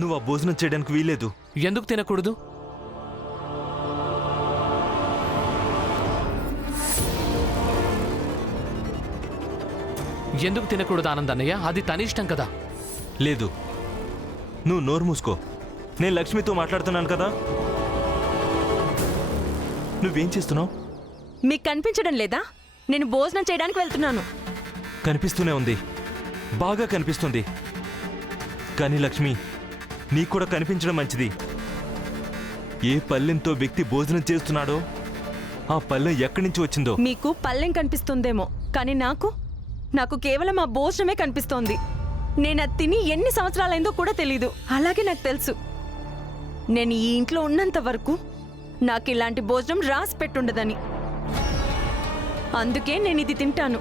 నువ్వు ఆ భోజనం చేయడానికి వీల్లేదు. ఎందుకు తినకూడదు? ఎందుకు తినకూడదు ఆనందన్నయ్య? అది తన ఇష్టం కదా. లేదు, నువ్వు నోరు మూసుకో. నేను లక్ష్మితో మాట్లాడుతున్నాను కదా. నువ్వేం చేస్తున్నావు? మీకు కనిపించడం లేదా? నేను భోజనం చేయడానికి వెళ్తున్నాను. కనిపిస్తూనే ఉంది, బాగా కనిపిస్తుంది. కానీ లక్ష్మి, నీకు కూడా కనిపించడం మంచిది. ఏ పల్లెంతో వ్యక్తి భోజనం చేస్తున్నాడో ఆ పల్లెం ఎక్కడి నుంచి వచ్చిందో. మీకు పల్లెం కనిపిస్తుందేమో, కానీ నాకు కేవలం ఆ భోజనమే కనిపిస్తోంది. నేను అది తిని ఎన్ని సంవత్సరాలైందో కూడా తెలీదు. అలాగే నాకు తెలుసు, నేను ఈ ఇంట్లో ఉన్నంత వరకు నాకు ఇలాంటి భోజనం రాసి పెట్టుండదని. అందుకే నేను ఇది తింటాను.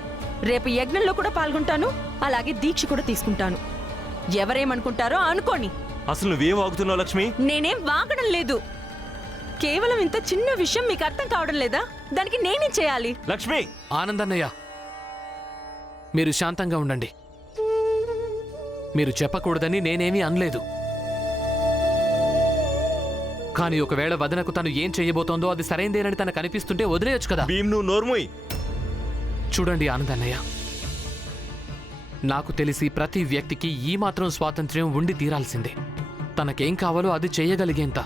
రేపు యజ్ఞంలో కూడా పాల్గొంటాను, అలాగే దీక్ష కూడా తీసుకుంటాను. ఎవరేమనుకుంటారో అనుకోని. అసలు నువ్వేం వాగుతున్నావు లక్ష్మి? నేనేం వాగడం లేదు. కేవలం ఇంత చిన్న విషయం మీకు అర్థం కావడం లేదా? దానికి నేనేం చేయాలి? లక్ష్మి! ఆనందన్నయ్య, మీరు శాంతంగా ఉండండి. మీరు చెప్పకూడదని నేనేమీ అనలేదు. కానీ ఒకవేళ వదనకు తను ఏం చెయ్యబోతోందో అది సరైందేనని తనకు అనిపిస్తుంటే వదిలేయొచ్చు కదా. భీమ్, నువ్వు నోర్మోయ్. చూడండి ఆనందన్నయ్య, నాకు తెలిసి ప్రతి వ్యక్తికి ఈ మాత్రం స్వాతంత్ర్యం ఉండి తీరాల్సిందే. తనకేం కావాలో అది చెయ్యగలిగేంత.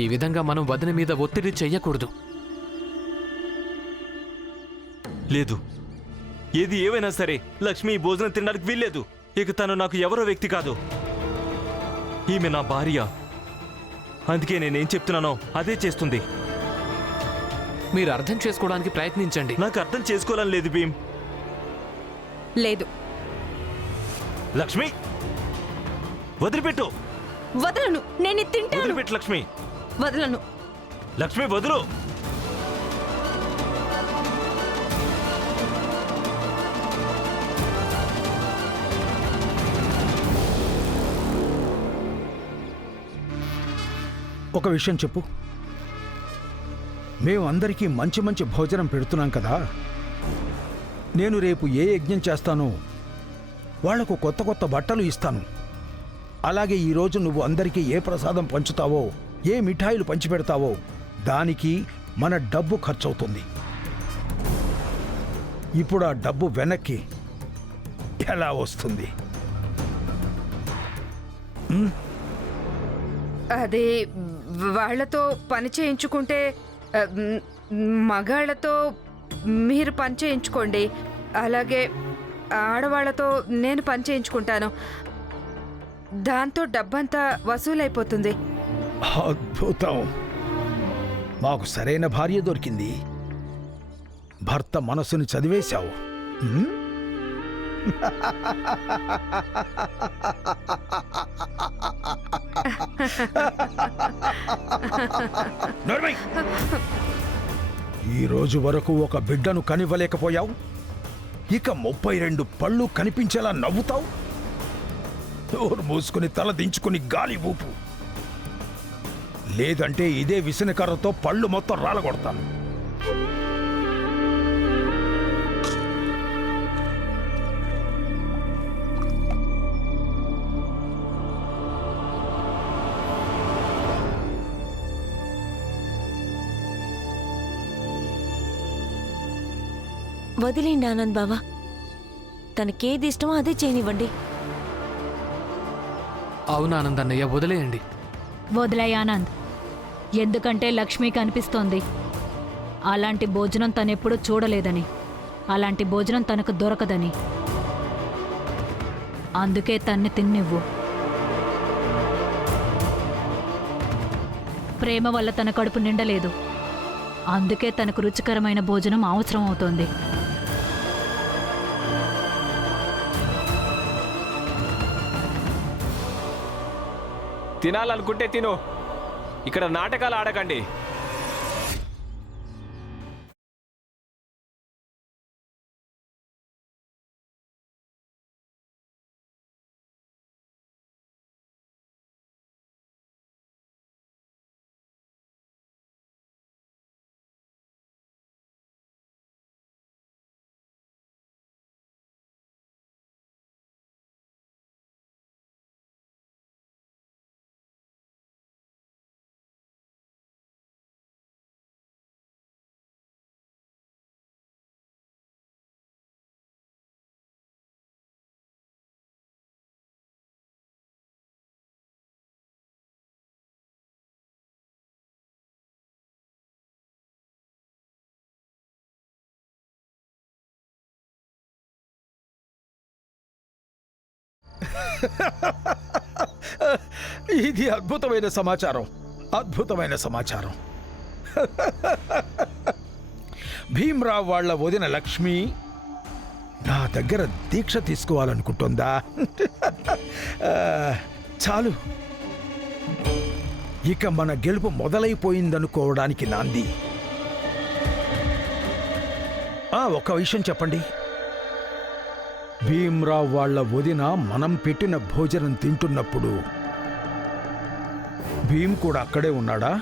ఈ విధంగా మనం వదిన మీద ఒత్తిడి చెయ్యకూడదు. లేదు, ఏది ఏవైనా సరే లక్ష్మి ఈ భోజనం తినడానికి వీల్లేదు. ఇక తను నాకు ఎవరో వ్యక్తి కాదు, ఈమె నా భార్య. అందుకే నేనేం చెప్తున్నానో అదే చేస్తుంది. మీరు అర్థం చేసుకోవడానికి ప్రయత్నించండి. నాకు అర్థం చేసుకోవాలని లేదు భీమ్. లేదు. లక్ష్మి, వదిలిపెట్టు. వదలను. నేను ఇది తింటాను. వదిలిపెట్టు లక్ష్మి. వదలను. లక్ష్మి, వదులు. ఒక విషయం చెప్పు. మేము అందరికీ మంచి మంచి భోజనం పెడుతున్నాం కదా. నేను రేపు ఏ యజ్ఞం చేస్తానో వాళ్లకు కొత్త కొత్త బట్టలు ఇస్తాను. అలాగే ఈరోజు నువ్వు అందరికీ ఏ ప్రసాదం పంచుతావో, ఏ మిఠాయిలు పంచిపెడతావో దానికి మన డబ్బు ఖర్చవుతుంది. ఇప్పుడు ఆ డబ్బు వెనక్కి ఎలా వస్తుంది? అదే వాళ్లతో పని చేయించుకుంటే, మగాళ్లతో మీరు పని చేయించుకోండి, అలాగే ఆడవాళ్లతో నేను పని చేయించుకుంటాను. దాంతో డబ్బంతా వసూలైపోతుంది. అద్భుతం! మాకు సరైన భార్య దొరికింది. భర్త మనసుని చదివేశావు. ఈ రోజు వరకు ఒక బిడ్డను కనివ్వలేకపోయావు, ఇక 32 పళ్ళు కనిపించేలా నవ్వుతావు? నోరు మూసుకుని తల దించుకుని గాలి ఊపు, లేదంటే ఇదే విసనకర్రతో పళ్ళు మొత్తం రాలగొడతాను. వదిలేండి ఆనంద్ బావా, తనకేది ఇష్టమో అదే చేయనివ్వండి. అవును ఆనందన్నయ్య, వదిలేయండి. వదిలేయ్ ఆనంద్, ఎందుకంటే లక్ష్మి కనిపిస్తోంది. అలాంటి భోజనం తనెప్పుడూ చూడలేదని, అలాంటి భోజనం తనకు దొరకదని. అందుకే తన్ని తిన్నివ్వు. ప్రేమ వల్ల తన కడుపు నిండలేదు, అందుకే తనకు రుచికరమైన భోజనం అవసరం అవుతోంది. తినాలనుకుంటే తిను, ఇక్కడ నాటకాలు ఆడకండి. ఇది అద్భుతమైన సమాచారం, అద్భుతమైన సమాచారం. భీమ్రావ్ వాళ్ళ వదిన లక్ష్మి నా దగ్గర దీక్ష తీసుకోవాలనుకుంటుందా? చాలు, ఇక మన గెలుపు మొదలైపోయిందనుకోవడానికి నాంది. ఒక్క విషయం చెప్పండి, భీమ్రావ్ వాళ్ళ వదిన మనం పెట్టిన భోజనం తింటున్నప్పుడు భీమ్ కూడా అక్కడే ఉన్నాడా?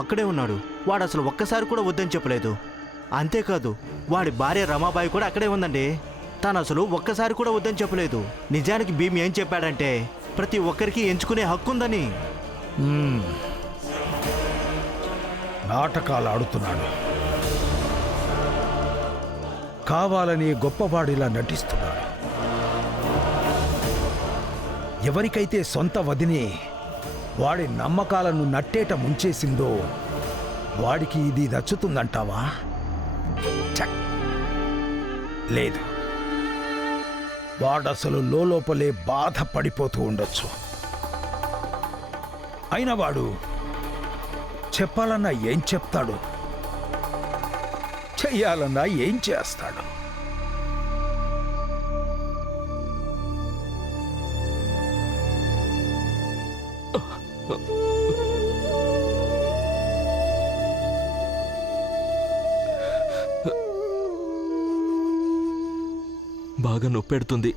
అక్కడే ఉన్నాడు. వాడు అసలు ఒక్కసారి కూడా వద్దని చెప్పలేదు. అంతేకాదు, వాడి భార్య రమాబాయి కూడా అక్కడే ఉందండి. తను అసలు ఒక్కసారి కూడా వద్దని చెప్పలేదు. నిజానికి భీమ్ ఏం చెప్పాడంటే ప్రతి ఒక్కరికి ఎంచుకునే హక్కు ఉందని. నాటకాలు ఆడుతున్నాడు, కావాలని గొప్పవాడిలా నటిస్తున్నాడు. ఎవరికైతే సొంత వదినే వాడి నమ్మకాలను నట్టేట ముంచేసిందో వాడికి ఇది నచ్చుతుందంటావా? ఛ! లేదు, వాడసలు లోపలే బాధపడిపోతూ ఉండొచ్చు. అయినా వాడు చెప్పాలన్నా ఏం చెప్తాడు, చెయ్యాలన్నా ఏం చేస్తాడు? బాగా నొప్పెడుతుంది.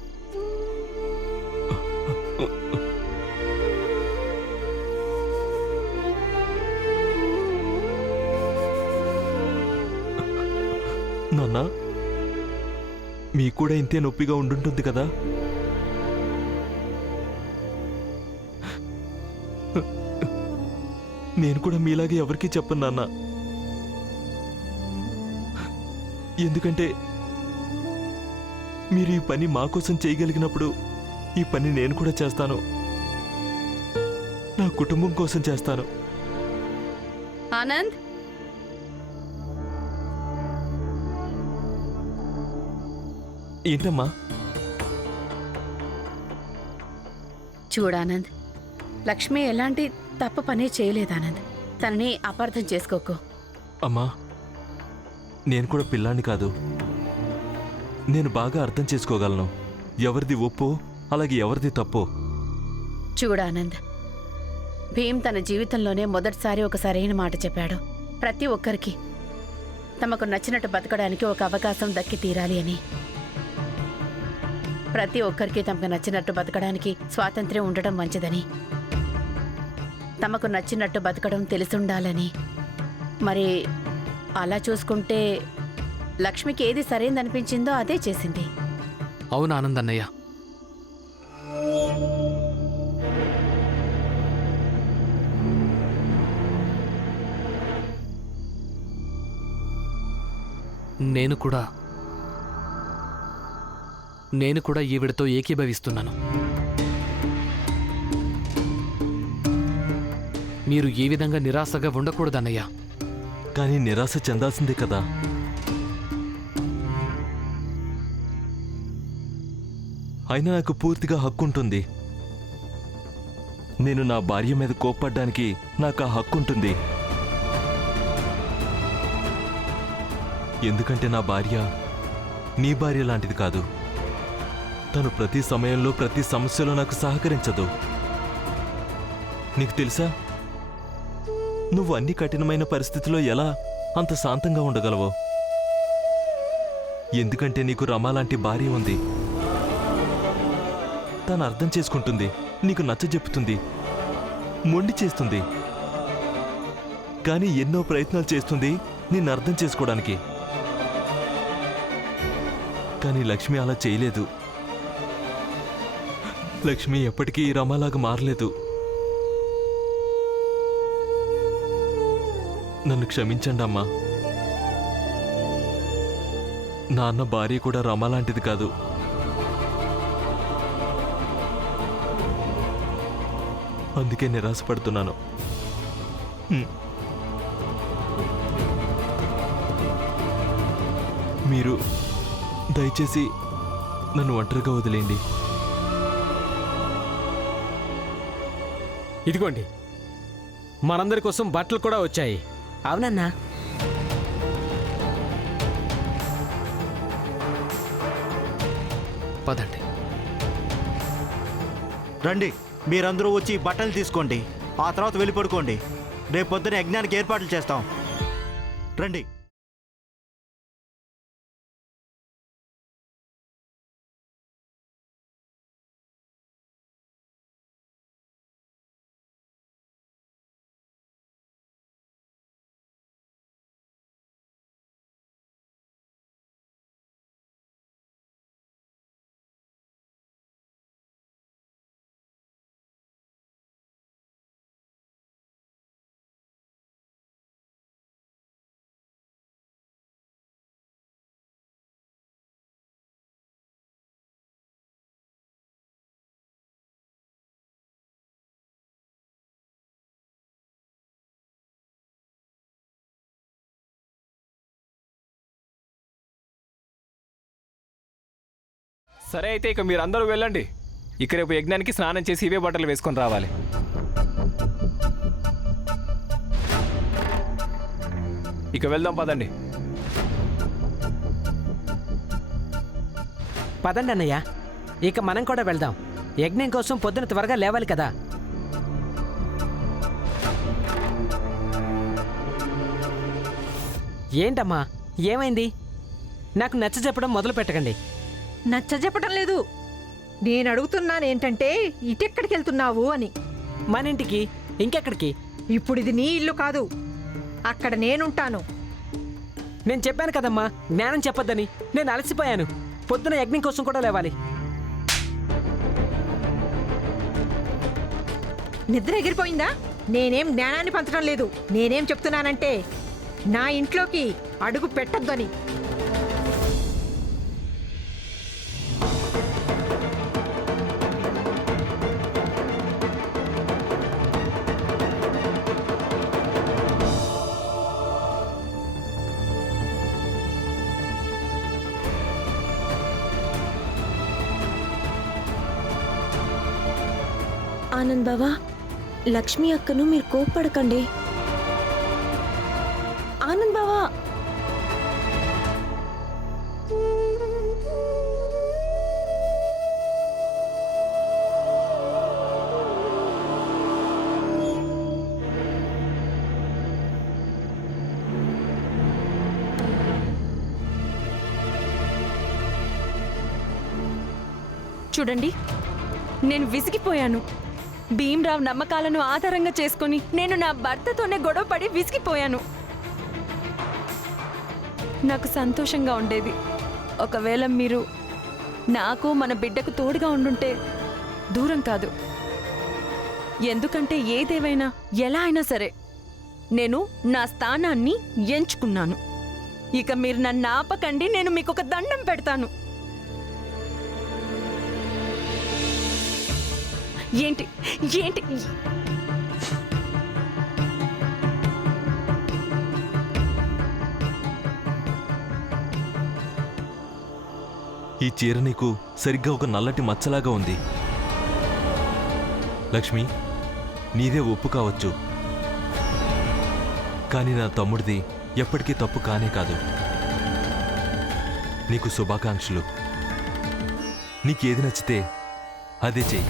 నాన్న, మీకు కూడా ఇంతే నొప్పిగా ఉండుంటుంది కదా? నేను కూడా మీలాగే ఎవరికీ చెప్పను నాన్న. ఎందుకంటే మీరు ఈ పని మా కోసం చేయగలిగినప్పుడు ఈ పని నేను కూడా చేస్తాను. నా కుటుంబం కోసం చేస్తాను. ఆనంద్, ఏంటమ్మా? చూడానంద్, లక్ష్మి ఎలాంటి తప్పు పని చేయలేదానంద్. తనని అపార్థం చేసుకోకు. అమ్మా, నేను కూడా పిల్లాన్ని కాదు. నేను బాగా అర్థం చేసుకోగలను ఎవరిది ఒప్పు, అలాగే ఎవరిది తప్పు. చూడానంద్, భీమ్ తన జీవితంలోనే మొదటిసారి ఒక సరైన మాట చెప్పాడు. ప్రతి ఒక్కరికి తమకు నచ్చినట్టు బతకడానికి ఒక అవకాశం దక్కి తీరాలి అని. ప్రతి ఒక్కరికి తమకు నచ్చినట్టు బతకడానికి స్వాతంత్ర్యం ఉండటం మంచిదని, తమకు నచ్చినట్టు బతకడం తెలిసుండాలని. మరి అలా చూసుకుంటే లక్ష్మికి ఏది సరైనదనిపించిందో అదే చేసింది. అవును ఆనందన్నయ్య. నేను కూడా ఈవిడతో ఏకీభవిస్తున్నాను. మీరు ఈ విధంగా నిరాశగా ఉండకూడదన్నయ్య. కానీ నిరాశ చెందాల్సిందే కదా. అయినా నాకు పూర్తిగా హక్కుంటుంది. నేను నా భార్య మీద కోప్పడ్డానికి నాకు ఆ హక్కుంటుంది. ఎందుకంటే నా భార్య నీ భార్య లాంటిది కాదు. తను ప్రతి సమయంలో ప్రతి సమస్యలో నాకు సహకరించదు. నీకు తెలుసా, నువ్వు అన్ని కఠినమైన పరిస్థితుల్లో ఎలా అంత శాంతంగా ఉండగలవో? ఎందుకంటే నీకు రమ లాంటి భార్య ఉంది. తను అర్థం చేసుకుంటుంది, నీకు నచ్చజెప్పుతుంది, మొండి చేస్తుంది. కానీ ఎన్నో ప్రయత్నాలు చేస్తుంది నిన్ను అర్థం చేసుకోవడానికి. కానీ లక్ష్మి అలా చేయలేదు. లక్ష్మి ఎప్పటికీ రమలాగా మారలేదు. నన్ను క్షమించండి అమ్మా. నాన్న భార్య కూడా రమ లాంటిది కాదు. అందుకే నిరాశపడుతున్నాను. మీరు దయచేసి నన్ను ఒంటరిగా వదిలేయండి. ఇదిగోండి, మనందరి కోసం బట్టలు కూడా వచ్చాయి. అవునన్నా. పదండి. రండి, మీరందరూ వచ్చి ఈ బట్టలు తీసుకోండి. ఆ తర్వాత వెళ్ళి పడుకోండి. రేపు పొద్దున యజ్ఞానికి ఏర్పాట్లు చేస్తాం. రండి. సరే అయితే ఇక మీరు అందరూ వెళ్ళండి. ఇక రేపు యజ్ఞానికి స్నానం చేసి ఇవే బట్టలు వేసుకొని రావాలి. ఇక వెళ్దాం, పదండి. పదండి అన్నయ్య, ఇక మనం కూడా వెళ్దాం. యజ్ఞం కోసం పొద్దున త్వరగా లేవాలి కదా. ఏంటమ్మా, ఏమైంది? నాకు నచ్చ చెప్పడం మొదలు పెట్టకండి. నచ్చజెప్పటం లేదు. నేను అడుగుతున్నాను ఏంటంటే ఇటెక్కడికి వెళ్తున్నావు అని. మన ఇంటికి. ఇంకెక్కడికి? ఇప్పుడు ఇది నీ ఇల్లు కాదు, అక్కడ నేనుంటాను. నేను చెప్పాను కదమ్మా, జ్ఞానం చెప్పొద్దని. నేను అలసిపోయాను. పొద్దున యజ్ఞం కోసం కూడా లేవాలి. నిద్ర ఎగిరిపోయిందా? నేనేం జ్ఞానాన్ని పంచడం లేదు. నేనేం చెప్తున్నానంటే నా ఇంట్లోకి అడుగు పెట్టొద్దని. ఆనంద్ బావా, లక్ష్మి అక్కను మీరు కోప్పడకండి. ఆనంద్ బావా, చూడండి, నేను విసిగిపోయాను. భీమ్రావ్ నమ్మకాలను ఆధారంగా చేసుకుని నేను నా భర్తతోనే గొడవపడి విసిగిపోయాను. నాకు సంతోషంగా ఉండేది ఒకవేళ మీరు నాకు మన బిడ్డకు తోడుగా ఉండుంటే. దూరం కాదు. ఎందుకంటే ఏదేవైనా ఎలా అయినా సరే నేను నా స్థానాన్ని ఎంచుకున్నాను. ఇక మీరు నన్ను ఆపకండి. నేను మీకు ఒక దండం పెడతాను. ఏంటి ఏంటి ఈ చీర నీకు సరిగ్గా ఒక నల్లటి మచ్చలాగా ఉంది. లక్ష్మి, నీదే ఒప్పు కావచ్చు, కానీ నా తమ్ముడిది ఎప్పటికీ తప్పు కానే కాదు. నీకు శుభాకాంక్షలు. నీకేది నచ్చితే అదే చెయ్యి.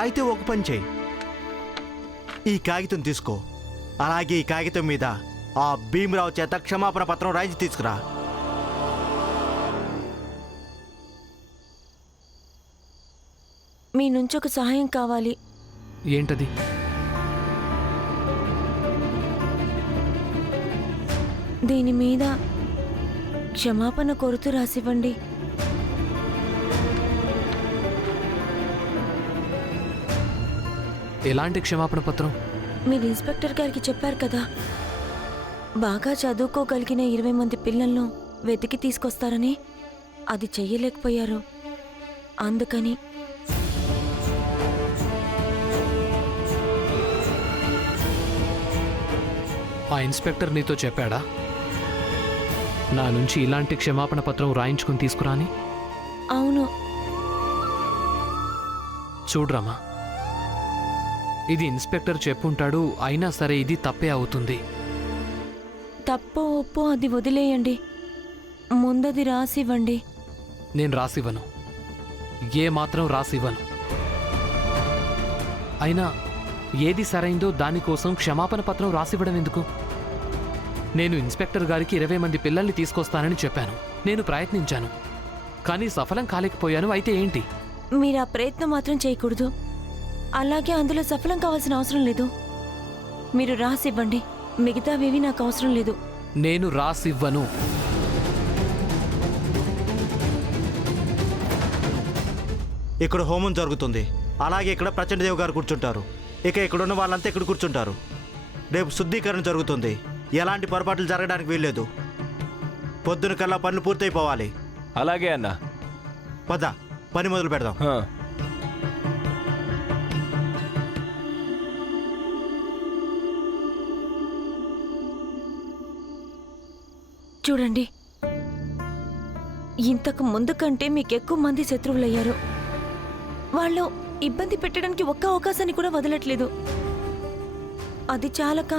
అయితే ఒక పని చేయి. ఈ కాగితం తీసుకో. అలాగే ఈ కాగితం మీద ఆ భీమరావు చేత క్షమాపణ పత్రం రాయించి తీసుకురా. మీ నుంచి ఒక సహాయం కావాలి. ఏంటది? దీని మీద క్షమాపణ కోరుతూ రాసివ్వండి. ఎలాంటి క్షమాపణ పత్రం? మీరు ఇన్స్పెక్టర్ గారికి చెప్పారు కదా, బాగా చదువుకోగలిగిన 20 మంది పిల్లలను వెతికి తీసుకొస్తారని. అది చెయ్యలేకపోయారు. అందుకని ఆ ఇన్స్పెక్టర్ నీతో చెప్పాడా నా నుంచి ఇలాంటి క్షమాపణ పత్రం రాయించుకుని తీసుకురాని? అవును. చూడ్రమ్మా, ఇది ఇన్స్పెక్టర్ చెప్పుంటాడు, అయినా సరే ఇది తప్పే అవుతుంది. తప్పో ఒప్పో అది వదిలేయండి, ముందది రాసివ్వండి. నేను రాసివ్వను, ఏ మాత్రం రాసివ్వను. అయినా ఏది సరైందో దానికోసం క్షమాపణ పత్రం రాసివ్వడం ఎందుకు? నేను ఇన్స్పెక్టర్ గారికి 20 మంది పిల్లల్ని తీసుకొస్తానని చెప్పాను. నేను ప్రయత్నించాను, కానీ సఫలం కాలేకపోయాను. అయితే ఏంటి? మీరు ఆ ప్రయత్నం మాత్రం చేయకూడదు. అలాగే అందులో సఫలం కావాల్సిన అవసరం లేదు. మీరు రాసివ్వండి, మిగతావేవి నాకు అవసరం లేదు. నేను రాసివ్వను. ఇక్కడ హోమం జరుగుతుంది, అలాగే ఇక్కడ ప్రచండదేవ్ గారు కూర్చుంటారు. ఇక ఇక్కడున్న వాళ్ళంతా ఇక్కడ కూర్చుంటారు. రేపు శుద్ధీకరణ జరుగుతుంది, ఎలాంటి పొరపాట్లు జరగడానికి వీల్లేదు. పొద్దున కల్లా పనులు పూర్తయిపోవాలి. అలాగే అన్న. పద, పని మొదలు పెడదాం. చూడండి, ఇంతకు ముందు కంటే మీకెక్కువ మంది శత్రువులయ్యారు. వాళ్ళు ఇబ్బంది పెట్టడానికి ఒక్క అవకాశాన్ని కూడా వదలట్లేదు. అది చాలక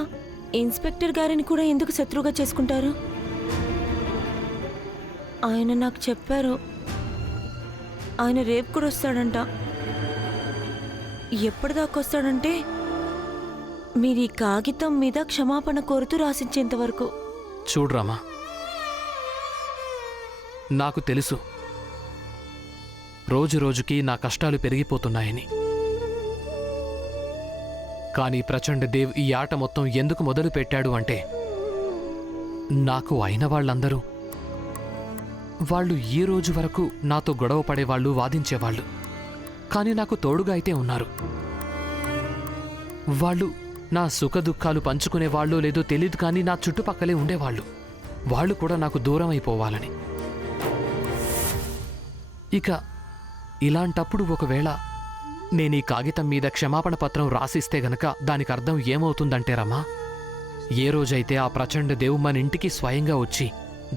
ఇన్స్పెక్టర్ గారిని కూడా ఎందుకు శత్రువుగా చేసుకుంటారు? ఆయన నాకు చెప్పారు, ఆయన రేపు కూడా వస్తాడంట. ఎప్పటిదాకొస్తాడంటే మీరు ఈ కాగితం మీద క్షమాపణ కోరుతూ రాసిచ్చేంత వరకు. చూడ్రామా, నాకు తెలుసు రోజు రోజుకి నా కష్టాలు పెరిగిపోతున్నాయని. కానీ ప్రచండ దేవ్ ఈ ఆట మొత్తం ఎందుకు మొదలు పెట్టాడు అంటే, నాకు అయిన వాళ్ళందరూ వాళ్ళు ఈ రోజు వరకు నాతో గొడవ పడేవాళ్ళు, వాదించేవాళ్ళు. కానీ నాకు తోడుగా అయితే ఉన్నారు. వాళ్ళు నా సుఖదుఖాలు పంచుకునేవాళ్ళు లేదో తెలీదు, కానీ నా చుట్టుపక్కలే ఉండేవాళ్ళు. వాళ్ళు కూడా నాకు దూరం అయిపోవాలని. ఇక ఇలాంటప్పుడు ఒకవేళ నేను ఈ కాగితం మీద క్షమాపణ పత్రం రాసిస్తే గనక దానికి అర్థం ఏమవుతుందంటే రమ్మా, ఏ రోజైతే ఆ ప్రచండ దేవు మన ఇంటికి స్వయంగా వచ్చి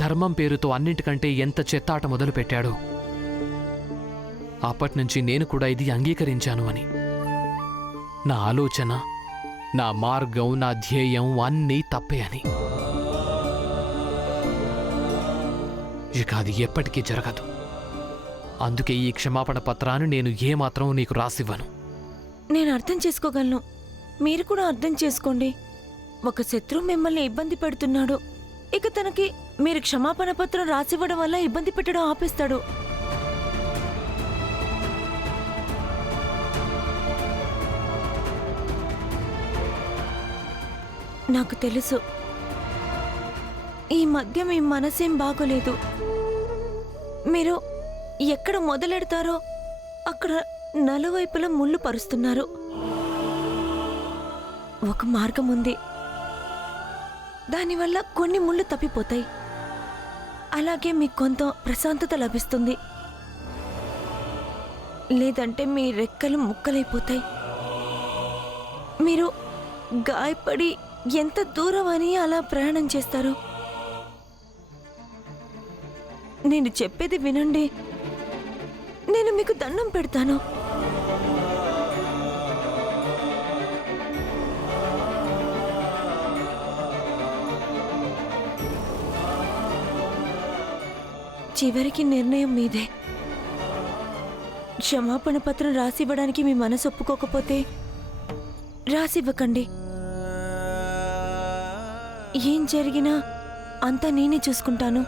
ధర్మం పేరుతో అన్నింటికంటే ఎంత చెత్తాట మొదలు పెట్టాడో, అప్పటినుంచి నేను కూడా ఇది అంగీకరించాను అని. నా ఆలోచన, నా మార్గం, నా ధ్యేయం అన్నీ తప్పే అని. ఇక అది ఎప్పటికీ జరగదు. అందుకే ఈ క్షమాపణ పత్రాన్ని నేను ఏమాత్రం నీకు రాసివ్వను. నేను అర్థం చేసుకోగలను, మీరు కూడా అర్థం చేసుకోండి. ఒక శత్రువు మిమ్మల్ని ఇబ్బంది పెడుతున్నాడు, ఇక తనకి మీరు క్షమాపణ పత్రం రాసివ్వడం వల్ల ఇబ్బంది పెట్టడం ఆపేస్తాడు. నాకు తెలుసు, ఈ మధ్య మీ మనసేం బాగోలేదు. మీరు ఎక్కడ మొదలెడతారో అక్కడ నలువైపులా ముళ్ళు పరుస్తున్నారు. ఒక మార్గం ఉంది, దానివల్ల కొన్ని ముళ్ళు తప్పిపోతాయి. అలాగే మీకు కొంత ప్రశాంతత లభిస్తుంది. లేదంటే మీ రెక్కలు ముక్కలైపోతాయి. మీరు గాయపడి ఎంత దూరం అని అలా ప్రయాణం చేస్తారు. నేను చెప్పేది వినండి, నేను మీకు దండం పెడతాను. చివరికి నిర్ణయం మీదే. క్షమాపణ పత్రం రాసివ్వడానికి మీ మనసు ఒప్పుకోకపోతే రాసివ్వకండి. ఏం జరిగినా అంతా నేనే చూసుకుంటాను.